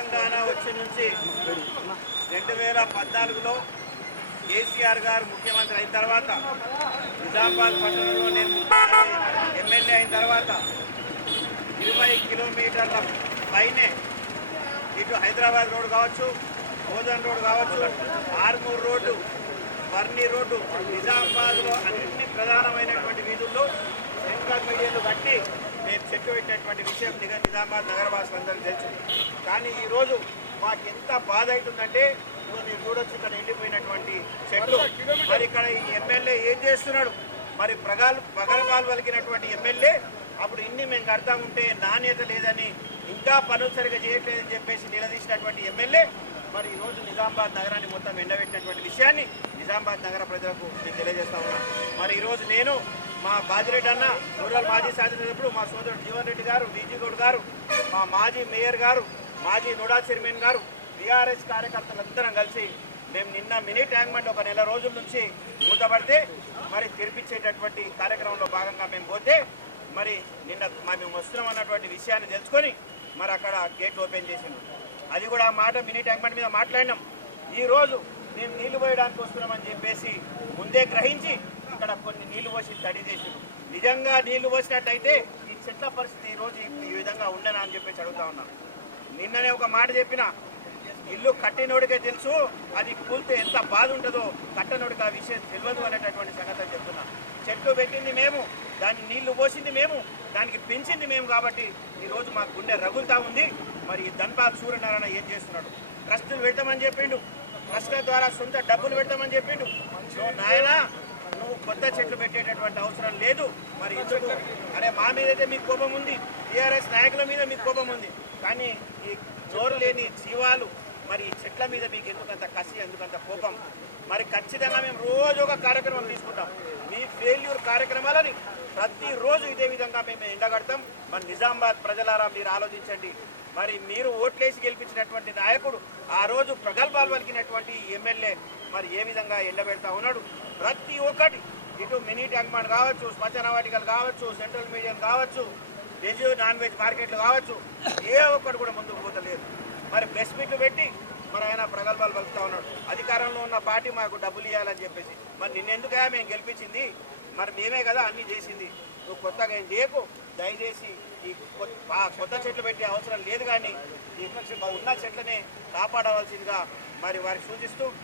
తెలంగాణ వచ్చి నుంచి 2014లో కేసీఆర్ గారు ముఖ్యమంత్రి అయిన తర్వాత నిజామాబాద్ పట్టణంలో నేను ఎమ్మెల్యే అయిన తర్వాత 20 కిలోమీటర్ల పైనే ఇటు హైదరాబాద్ రోడ్డు కావచ్చు, బోధన్ రోడ్డు కావచ్చు, ఆర్మూర్ రోడ్డు, వర్ణి రోడ్డు, నిజామాబాద్లో అన్ని ప్రధానమైనటువంటి వీధుల్లో సెంట్రల్ మీడియాలు కట్టి మేము చెట్టు పెట్టినటువంటి విషయం నిజామాబాద్ నగరవాసులందరికీ తెలుసు. కానీ ఈరోజు మాకు ఎంత బాధ అవుతుందంటే ఇప్పుడు మీరు చూడొచ్చు ఇక్కడ ఎండిపోయినటువంటి చెట్లు. మరి ఇక్కడ ఈ ఎమ్మెల్యే ఏం చేస్తున్నాడు? మరి పగలపాలు పలికినటువంటి ఎమ్మెల్యే అప్పుడు ఇన్ని మేము కడతా ఉంటే నాణ్యత లేదని ఇంకా పనులు సరిగా చేయట్లేదని చెప్పేసి నిలదీసినటువంటి ఎమ్మెల్యే మరి ఈరోజు నిజామాబాద్ నగరాన్ని మొత్తం ఎండబెట్టినటువంటి విషయాన్ని నిజామాబాద్ నగర ప్రజలకు నేను తెలియజేస్తా ఉన్నాను. మరి ఈరోజు నేను మా బాజిరెడ్డి అన్న, రూరల్ మాజీ శాసనసభ్యుడు మా సోదరుడు జీవన్ రెడ్డి గారు, డీజీ గౌడ్ గారు, మా మాజీ మేయర్ గారు, మాజీ నోడా చైర్మన్ గారు, టీఆర్ఎస్ కార్యకర్తలందరం కలిసి మేము నిన్న మినీ ట్యాంక్ బండ్ ఒక నెల రోజుల నుంచి మూతపడితే మరి తెరిపించేటటువంటి కార్యక్రమంలో భాగంగా మేము పోతే మరి నిన్న మేము వస్తున్నాం అన్నటువంటి విషయాన్ని తెలుసుకొని మరి అక్కడ గేట్ ఓపెన్ చేసిండు. అది కూడా ఆ మాట మినీ ట్యాంక్ బండ్ మీద మాట్లాడినాం. ఈరోజు మేము నీళ్లు పోయడానికి వస్తున్నామని చెప్పేసి ముందే గ్రహించి ఇక్కడ కొన్ని నీళ్లు పోసి తడి చేసిండు. నిజంగా నీళ్లు పోసినట్టయితే ఈ చెట్ల పరిస్థితి ఈరోజు ఈ విధంగా ఉండనా అని చెప్పేసి అడుగుతా ఉన్నాను. నిన్ననే ఒక మాట చెప్పిన, ఇల్లు కట్టినోడికే తెలుసు అది కూలితే ఎంత బాధ ఉంటుందో, కట్టనోడికి ఆ విషయం తెలియదు అనేటటువంటి సంగతి చెప్తున్నా. చెట్లు పెట్టింది మేము, దాన్ని నీళ్లు పోసింది మేము, దానికి పెంచింది మేము కాబట్టి ఈరోజు మా గుండె రగులుతా ఉంది. మరి ఈ ధన్పాల్ సూర్యనారాయణ ఏం చేస్తున్నాడు? ట్రస్టులు పెడతామని చెప్పిండు, ట్రస్టుల ద్వారా సొంత డబ్బులు పెడతామని చెప్పిండు. సో నాయన నువ్వు కొత్త చెట్లు పెట్టేటటువంటి అవసరం లేదు. మరి ఎందుకు? అరే మా మీద అయితే మీకు కోపం ఉంది, టీఆర్ఎస్ నాయకుల మీద మీకు కోపం ఉంది, కానీ ఈ జోరు లేని జీవాలు మరి ఈ చెట్ల మీద మీకు ఎందుకంత కసి, ఎందుకంత కోపం? మరి ఖచ్చితంగా మేము రోజు ఒక కార్యక్రమం తీసుకుంటాం. మీ ఫెయిల్యూర్ కార్యక్రమాలని ప్రతిరోజు ఇదే విధంగా మేము ఎండగడతాం. మరి నిజామాబాద్ ప్రజలారా మీరు ఆలోచించండి. మరి మీరు ఓట్లేసి గెలిపించినటువంటి నాయకుడు ఆ రోజు ప్రగల్భాలు పలికినటువంటి ఎమ్మెల్యే మరి ఏ విధంగా ఎండబెడతా ఉన్నాడు? ప్రతి ఒక్కటి ఇటు మినీ ట్యాంక్ బండ్ కావచ్చు, శ్మశాన వాటికలు కావచ్చు, సెంట్రల్ మీడియం కావచ్చు, వెజ్ నాన్ వెజ్ మార్కెట్లు కావచ్చు, ఏ ఒక్కటి కూడా ముందుకు పోతలేదు. మరి ప్రెస్ మీట్లు పెట్టి మరి ఆయన ప్రగల్భాలు పలుకుతా ఉన్నాడు. అధికారంలో ఉన్న పార్టీ మాకు డబ్బులు ఇవ్వాలని చెప్పేసి. మరి నిన్నెందుగా మేము గెలిపించింది? మరి మేమే కదా అన్నీ చేసింది. నువ్వు కొత్తగా ఏం చేయకు. దయచేసి ఈ కొత్త చెట్లు పెట్టే అవసరం లేదు, కానీ ఈ ఉన్న చెట్లనే కాపాడవలసిందిగా మరి వారికి సూచిస్తూ